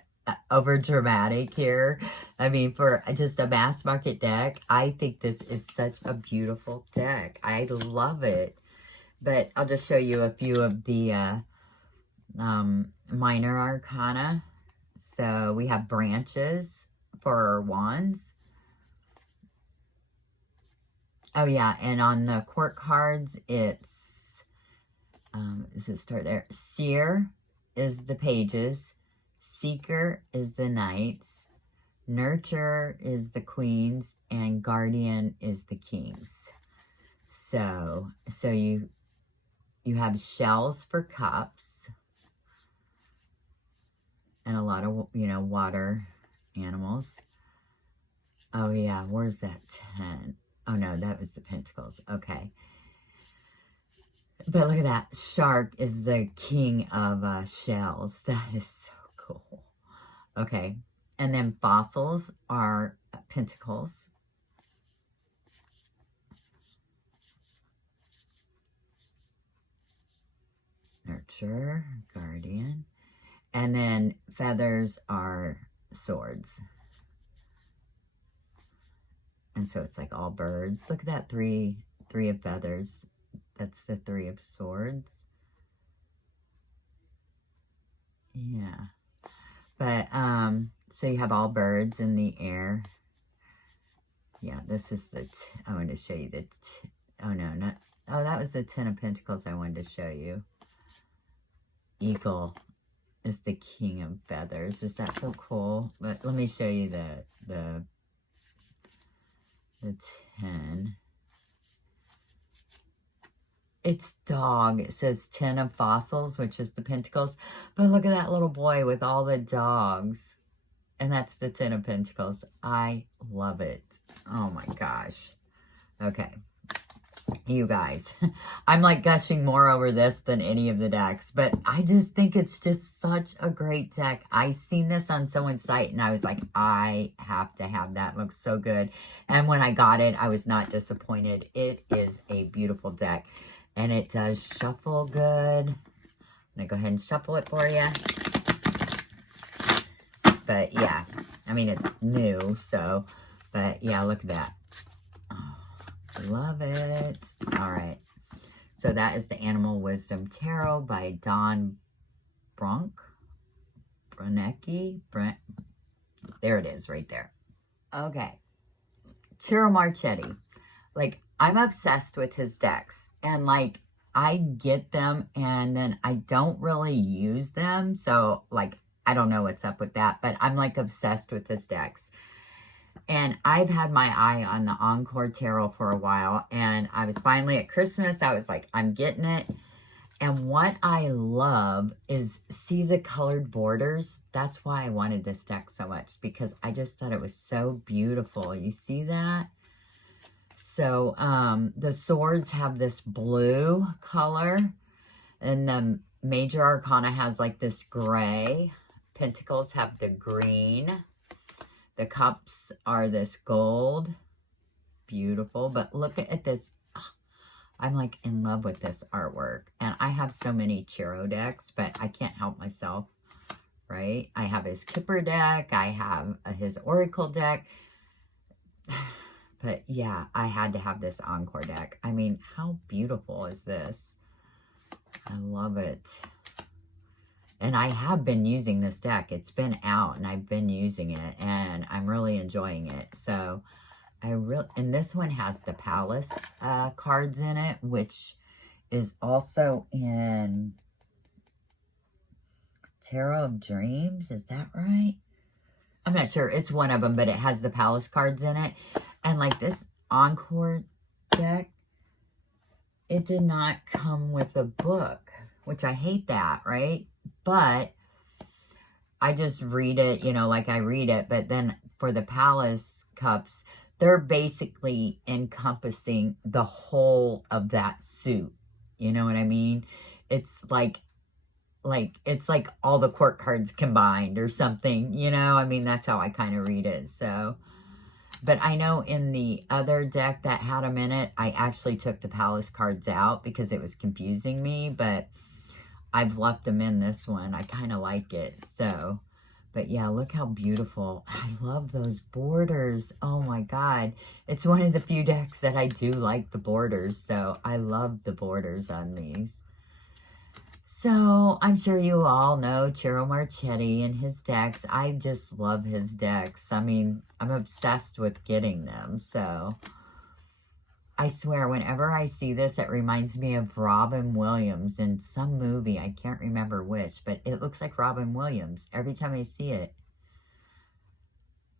over dramatic here? I mean, for just a mass market deck, I think this is such a beautiful deck. I love it. But I'll just show you a few of the minor arcana. So we have branches for wands. Oh yeah, and on the court cards, it's, does it start there? Seer is the pages. Seeker is the knights. Nurture is the queens. And guardian is the kings. So you have shells for cups. And a lot of, water animals. Oh yeah, where's that 10? Oh no, that was the pentacles. Okay. But look at that. Shark is the king of shells. That is so cool. Okay. And then fossils are pentacles. Nurture, guardian. And then feathers are swords. And so it's like all birds. Look at that, three of feathers. That's the 3 of swords. Yeah. But, so you have all birds in the air. Yeah, this is I wanted to show you that was the 10 of Pentacles I wanted to show you. Eagle is the king of feathers. Is that so cool? But let me show you the 10. It's dog. It says 10 of fossils, which is the pentacles. But look at that little boy with all the dogs. And that's the 10 of pentacles. I love it. Oh my gosh. Okay. You guys, I'm like gushing more over this than any of the decks, but I just think it's just such a great deck. I seen this on someone's site and I was like, I have to have that. It looks so good. And when I got it, I was not disappointed. It is a beautiful deck and it does shuffle good. I'm going to go ahead and shuffle it for you. But yeah, I mean, it's new, so, but yeah, look at that. Love it. All right. So that is the Animal Wisdom Tarot by Dawn Bronk. There it is right there. Okay. Ciro Marchetti. Like, I'm obsessed with his decks. And, like, I get them and then I don't really use them. So, like, I don't know what's up with that. But I'm, like, obsessed with his decks. And I've had my eye on the Encore Tarot for a while. And I was finally at Christmas. I was like, I'm getting it. And what I love is, see the colored borders? That's why I wanted this deck so much, because I just thought it was so beautiful. You see that? So the swords have this blue color, and the major arcana has like this gray. Pentacles have the green. The cups are this gold. Beautiful. But look at this. I'm like in love with this artwork. And I have so many Tarot decks, but I can't help myself, right? I have his Kipper deck. I have his Oracle deck. But yeah, I had to have this Encore deck. I mean, how beautiful is this? I love it. And I have been using this deck. It's been out and I've been using it and I'm really enjoying it. So and this one has the Palace cards in it, which is also in Tarot of Dreams. Is that right? I'm not sure. It's one of them, but it has the Palace cards in it. And like this Encore deck, it did not come with a book, which I hate that, right? But I just read it, you know, like I read it. But then for the Palace cups, they're basically encompassing the whole of that suit. You know what I mean? It's like it's like all the court cards combined or something, you know? I mean, that's how I kind of read it. So, but I know in the other deck that had them in it, I actually took the Palace cards out because it was confusing me, but I've left them in this one. I kind of like it. So, but yeah, look how beautiful. I love those borders. Oh my God. It's one of the few decks that I do like the borders. So I love the borders on these. So I'm sure you all know Ciro Marchetti and his decks. I just love his decks. I mean, I'm obsessed with getting them. So I swear, whenever I see this, it reminds me of Robin Williams in some movie. I can't remember which, but it looks like Robin Williams every time I see it.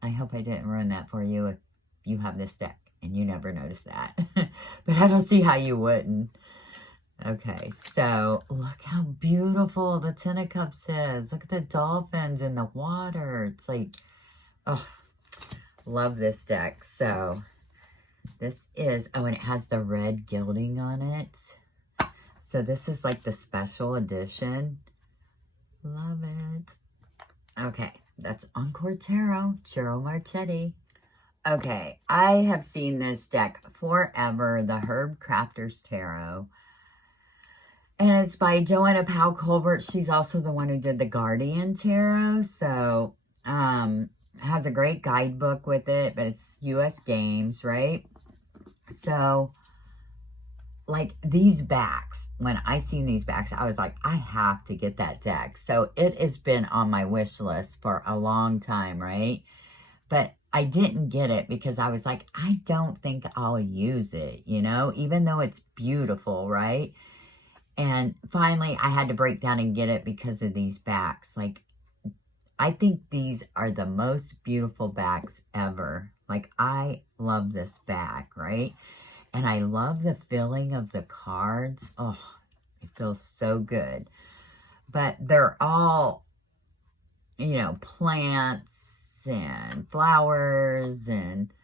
I hope I didn't ruin that for you if you have this deck and you never noticed that. But I don't see how you wouldn't. Okay, so look how beautiful the Ten of Cups is. Look at the dolphins in the water. It's like, oh, love this deck. So this is, oh, and it has the red gilding on it. So this is like the special edition. Love it. Okay, that's Encore Tarot, Ciro Marchetti. Okay, I have seen this deck forever, the HerbCrafters Tarot. And it's by Joanna Powell Colbert. She's also the one who did the Gaian Tarot. So, has a great guidebook with it, but it's U.S. games, right? So, like, these backs, when I seen these backs, I was like, I have to get that deck. So, it has been on my wish list for a long time, right? But I didn't get it because I was like, I don't think I'll use it, you know? Even though it's beautiful, right? And finally, I had to break down and get it because of these backs. Like, I think these are the most beautiful backs ever. Like, I love this back, right? And I love the feeling of the cards. Oh, it feels so good. But they're all, you know, plants and flowers and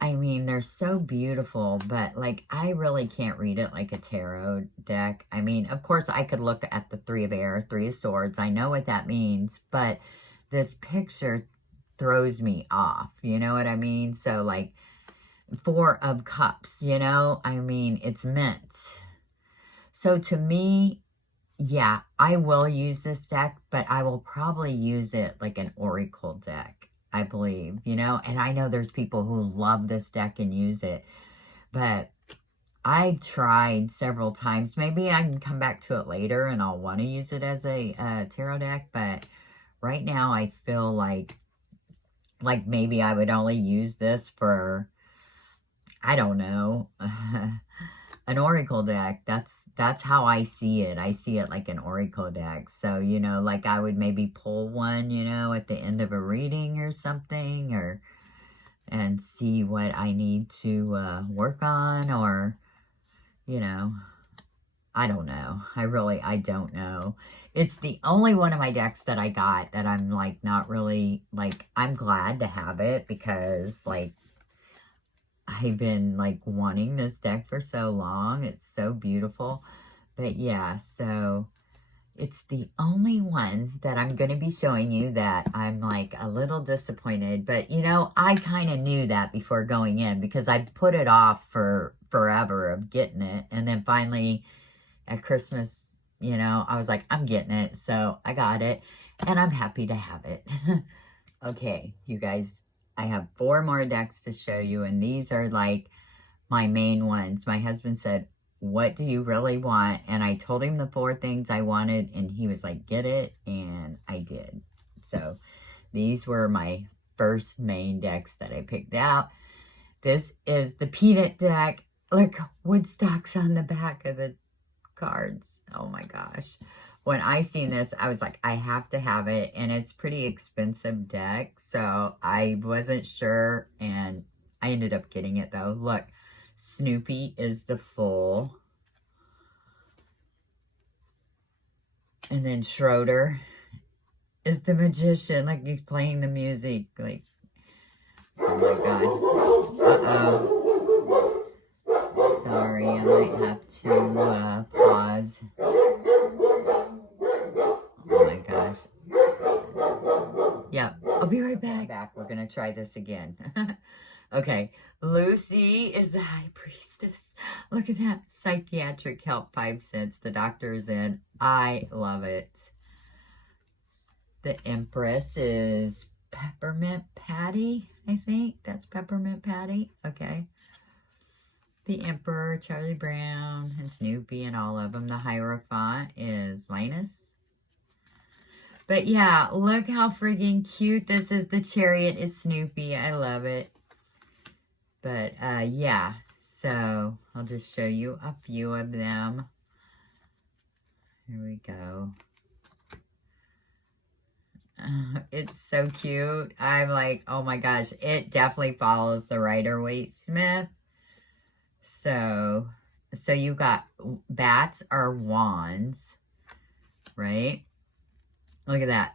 I mean, they're so beautiful, but, like, I really can't read it like a tarot deck. I mean, of course, I could look at the Three of Air, Three of Swords. I know what that means, but this picture throws me off. You know what I mean? So, like, Four of Cups, you know? I mean, it's meant. So, to me, yeah, I will use this deck, but I will probably use it like an Oracle deck. I believe, you know, and I know there's people who love this deck and use it, but I tried several times. Maybe I can come back to it later and I'll want to use it as a tarot deck, but right now I feel like maybe I would only use this for, I don't know, an oracle deck. That's how I see it. I see it like an oracle deck. So, you know, like I would maybe pull one, you know, at the end of a reading or something, or and see what I need to work on, or, you know, I don't know. I don't know. It's the only one of my decks that I got that I'm like not really, like, I'm glad to have it because like I've been like wanting this deck for so long. It's so beautiful. But yeah, so it's the only one that I'm going to be showing you that I'm like a little disappointed. But you know, I kind of knew that before going in because I put it off for forever of getting it. And then finally at Christmas, you know, I was like, I'm getting it. So I got it and I'm happy to have it. Okay, you guys, I have 4 more decks to show you. And these are like my main ones. My husband said, what do you really want? And I told him the 4 things I wanted. And he was like, get it. And I did. So these were my first main decks that I picked out. This is the Peanut deck. Look, Woodstock's on the back of the cards. Oh my gosh. When I seen this, I was like, I have to have it. And it's pretty expensive deck. So I wasn't sure. And I ended up getting it though. Look, Snoopy is the Fool. And then Schroeder is the Magician. Like he's playing the music. Like, oh my God. Uh-oh. Sorry, I might have to pause. Oh my gosh. Yep, I'll be right back. We're going to try this again. Okay, Lucy is the High Priestess. Look at that. Psychiatric help, 5 cents. The doctor is in. I love it. The Empress is Peppermint Patty, I think. That's Peppermint Patty. Okay. The Emperor, Charlie Brown, and Snoopy, and all of them. The Hierophant is Linus. But yeah, look how friggin' cute this is. The Chariot is Snoopy. I love it. But yeah, so I'll just show you a few of them. Here we go. It's so cute. I'm like, oh my gosh, it definitely follows the Rider-Waite-Smith. So you got bats are wands, right? Look at that.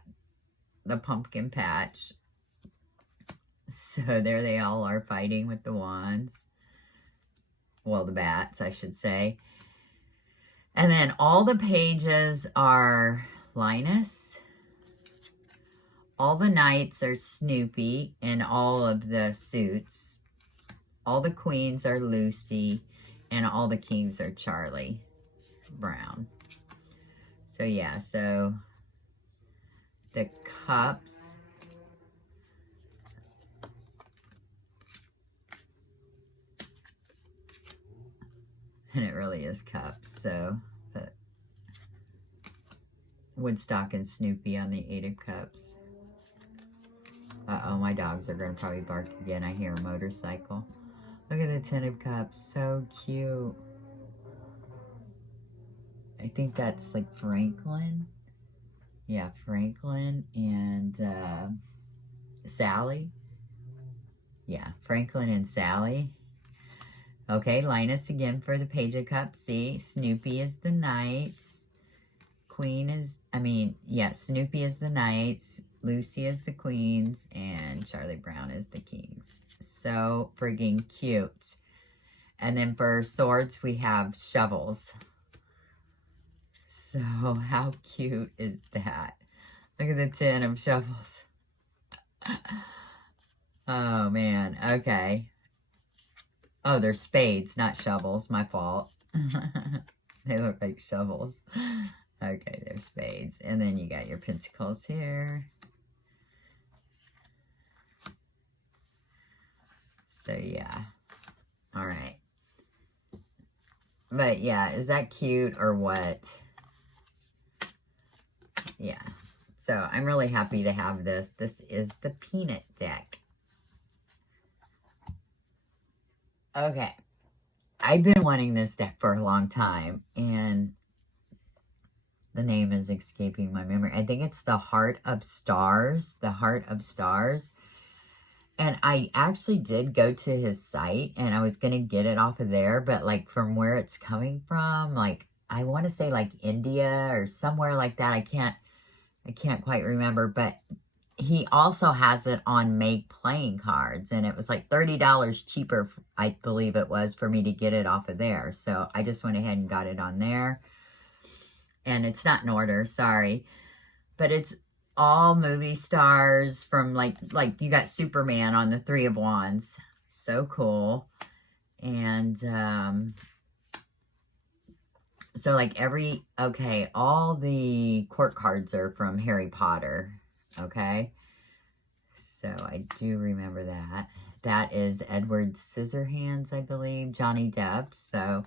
The pumpkin patch. So there they all are fighting with the wands. Well, the bats, I should say. And then all the pages are Linus. All the knights are Snoopy in all of the suits. All the queens are Lucy. And all the kings are Charlie Brown. So yeah, so the cups. And it really is cups, so but Woodstock and Snoopy on the 8 of Cups. Uh-oh, my dogs are going to probably bark again. I hear a motorcycle. Look at the 10 of Cups. So cute. I think that's like Franklin. Yeah, Franklin and Sally. Yeah, Franklin and Sally. Okay, Linus again for the Page of Cups. See, Snoopy is the Knights. Snoopy is the Knights. Lucy is the Queens. And Charlie Brown is the Kings. So friggin' cute. And then for swords, we have shovels. So how cute is that? Look at the 10 of shovels. Oh, man. Okay. Oh, they're spades, not shovels. My fault. They look like shovels. Okay, they're spades. And then you got your pentacles here. So, yeah. All right. But, yeah, is that cute or what? Yeah, So I'm really happy to have this. This is the Peanut deck. Okay. I've been wanting this deck for a long time, and the name is escaping my memory. I think it's the Heart of Stars. The Heart of Stars. And I actually did go to his site, and I was going to get it off of there, but like from where it's coming from, like I want to say like India or somewhere like that. I can't quite remember, but he also has it on Make playing cards, and it was like $30 cheaper, I believe it was, for me to get it off of there. So I just went ahead and got it on there. And it's not in order, sorry. But it's all movie stars from like you got Superman on the Three of Wands. So cool. And so like all the court cards are from Harry Potter. Okay. So I do remember that. That is Edward Scissorhands, I believe. Johnny Depp. So,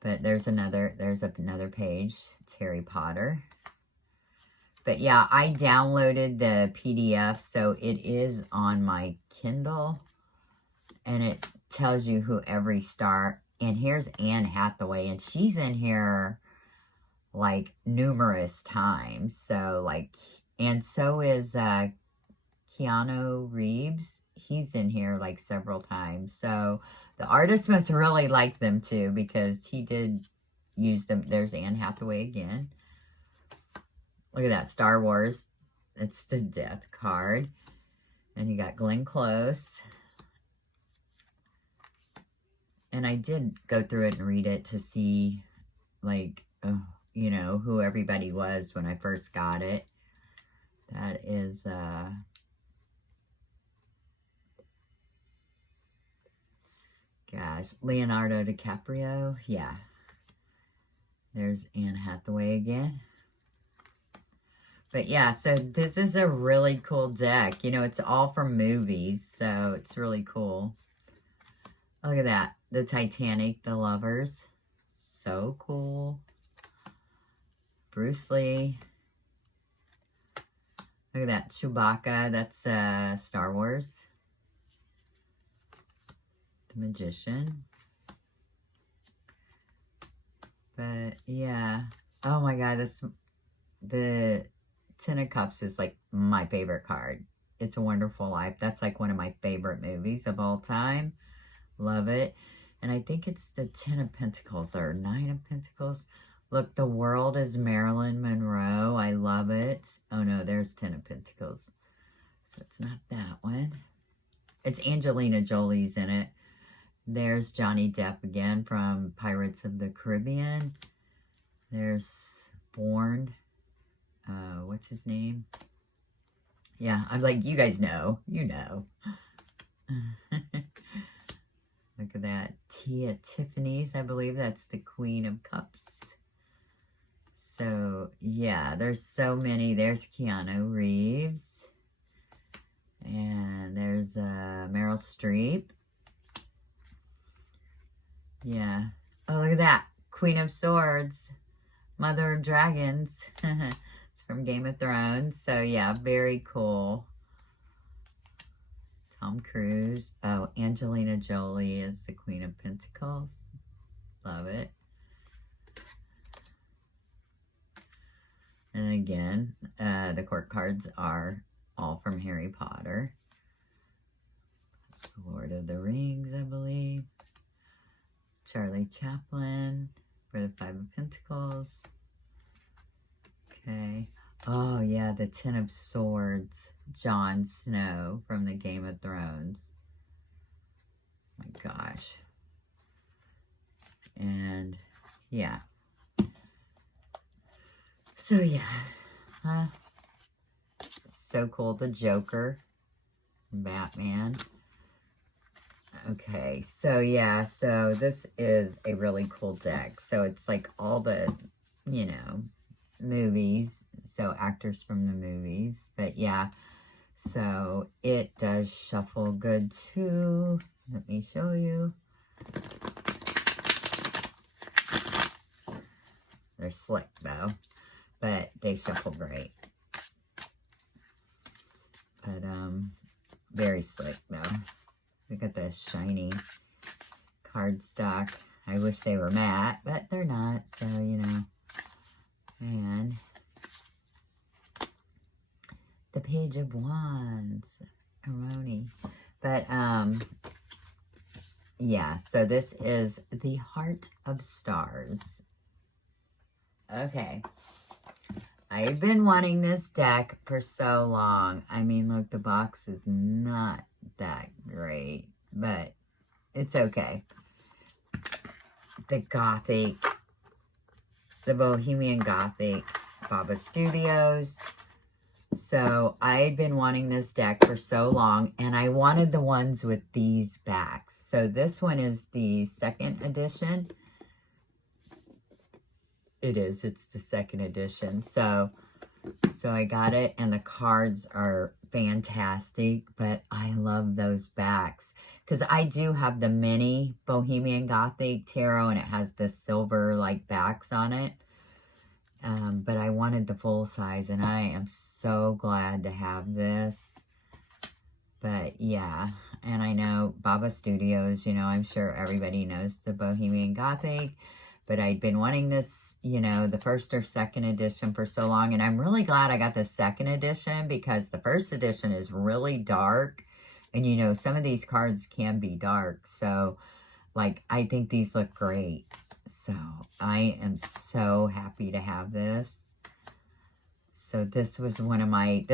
but there's another page. It's Harry Potter. But yeah, I downloaded the PDF, so it is on my Kindle. And it tells you who every star. And here's Anne Hathaway, and she's in here like numerous times. So like, and so is Keanu Reeves. He's in here like several times. So the artist must really like them too, because he did use them. There's Anne Hathaway again. Look at that, Star Wars. It's the Death card. And you got Glenn Close. And I did go through it and read it to see, like, you know, who everybody was when I first got it. That is, gosh, Leonardo DiCaprio. Yeah. There's Anne Hathaway again. But yeah, so this is a really cool deck. You know, it's all from movies, so it's really cool. Look at that. The Titanic, The Lovers. So cool. Bruce Lee. Look at that. Chewbacca. That's Star Wars. The Magician. But yeah. Oh my God. The Ten of Cups is like my favorite card. It's a Wonderful Life. That's like one of my favorite movies of all time. Love it. And I think it's the Ten of Pentacles or Nine of Pentacles. Look, the world is Marilyn Monroe. I love it. Oh no, there's Ten of Pentacles. So it's not that one. It's Angelina Jolie's in it. There's Johnny Depp again from Pirates of the Caribbean. There's Bourne. What's his name? Yeah, I'm like, you guys know. You know. Look at that. Tia Tiffany's, I believe that's the Queen of Cups. So, yeah, there's so many. There's Keanu Reeves. And there's Meryl Streep. Yeah. Oh, look at that. Queen of Swords. Mother of Dragons. It's from Game of Thrones. So, yeah, very cool. Tom Cruise. Oh, Angelina Jolie is the Queen of Pentacles. Love it. And again, the court cards are all from Harry Potter. Lord of the Rings, I believe. Charlie Chaplin for the Five of Pentacles. Okay. Oh, yeah, the Ten of Swords. Jon Snow from the Game of Thrones. My gosh. And, yeah. So, yeah. So cool. The Joker. Batman. Okay, so yeah, so this is a really cool deck. So it's like all the, you know, movies. So actors from the movies. But yeah, so it does shuffle good too. Let me show you. They're slick though, but they shuffle great. But, very slick, though. Look at the shiny cardstock. I wish they were matte, but they're not, so, you know. And the Page of Wands. Armoni. But, yeah, so this is the Heart of Stars. Okay. I've been wanting this deck for so long. I mean, look, the box is not that great, but it's okay. The Gothic, the Bohemian Gothic Baba Studios. So I had been wanting this deck for so long, and I wanted the ones with these backs. So this one is the second edition. It's the second edition. So I got it, and the cards are fantastic, but I love those backs because I do have the mini Bohemian Gothic Tarot, and it has the silver like backs on it. But I wanted the full size, and I am so glad to have this. But yeah, and I know Baba Studios, you know, I'm sure everybody knows the Bohemian Gothic. But I'd been wanting this, you know, the first or second edition for so long. And I'm really glad I got the second edition because the first edition is really dark. And, you know, some of these cards can be dark. So, like, I think these look great. So, I am so happy to have this. So, this was one of my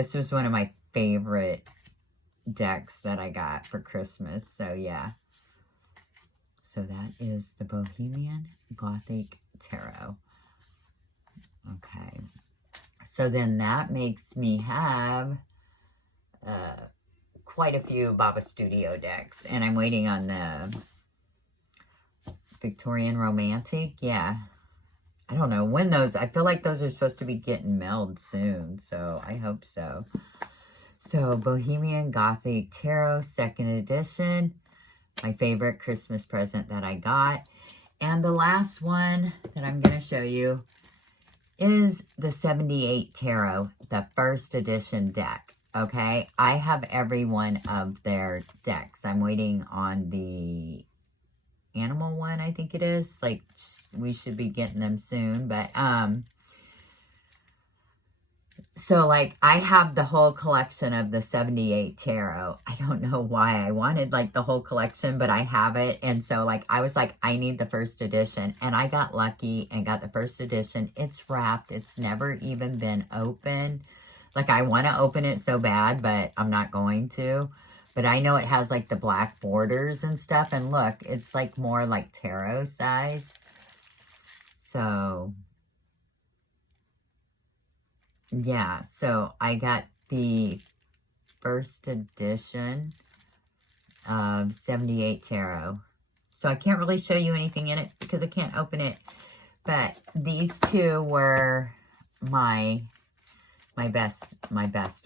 favorite decks that I got for Christmas. So, yeah. So that is the Bohemian Gothic Tarot. Okay. So then that makes me have quite a few Baba Studio decks. And I'm waiting on the Victorian Romantic. Yeah. I don't know when those, I feel like those are supposed to be getting mailed soon. So I hope so. So Bohemian Gothic Tarot, second edition. My favorite Christmas present that I got. And the last one that I'm going to show you is the 78 Tarot, the first edition deck. Okay, I have every one of their decks. I'm waiting on the animal one, I think it is. Like, we should be getting them soon. But, so, like, I have the whole collection of the 78 Tarot. I don't know why I wanted, like, the whole collection, but I have it. And so, like, I was like, I need the first edition. And I got lucky and got the first edition. It's wrapped. It's never even been open. Like, I want to open it so bad, but I'm not going to. But I know it has, like, the black borders and stuff. And look, it's, like, more, like, tarot size. So yeah, so I got the first edition of 78 Tarot. So I can't really show you anything in it because I can't open it. But these two were my best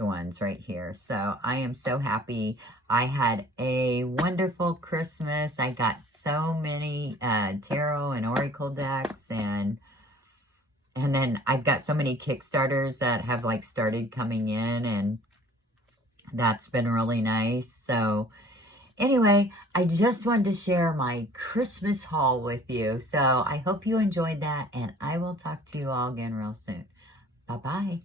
ones right here. So I am so happy. I had a wonderful Christmas. I got so many tarot and oracle decks, and then I've got so many Kickstarters that have, like, started coming in, and that's been really nice. So anyway, I just wanted to share my Christmas haul with you. So I hope you enjoyed that, and I will talk to you all again real soon. Bye-bye.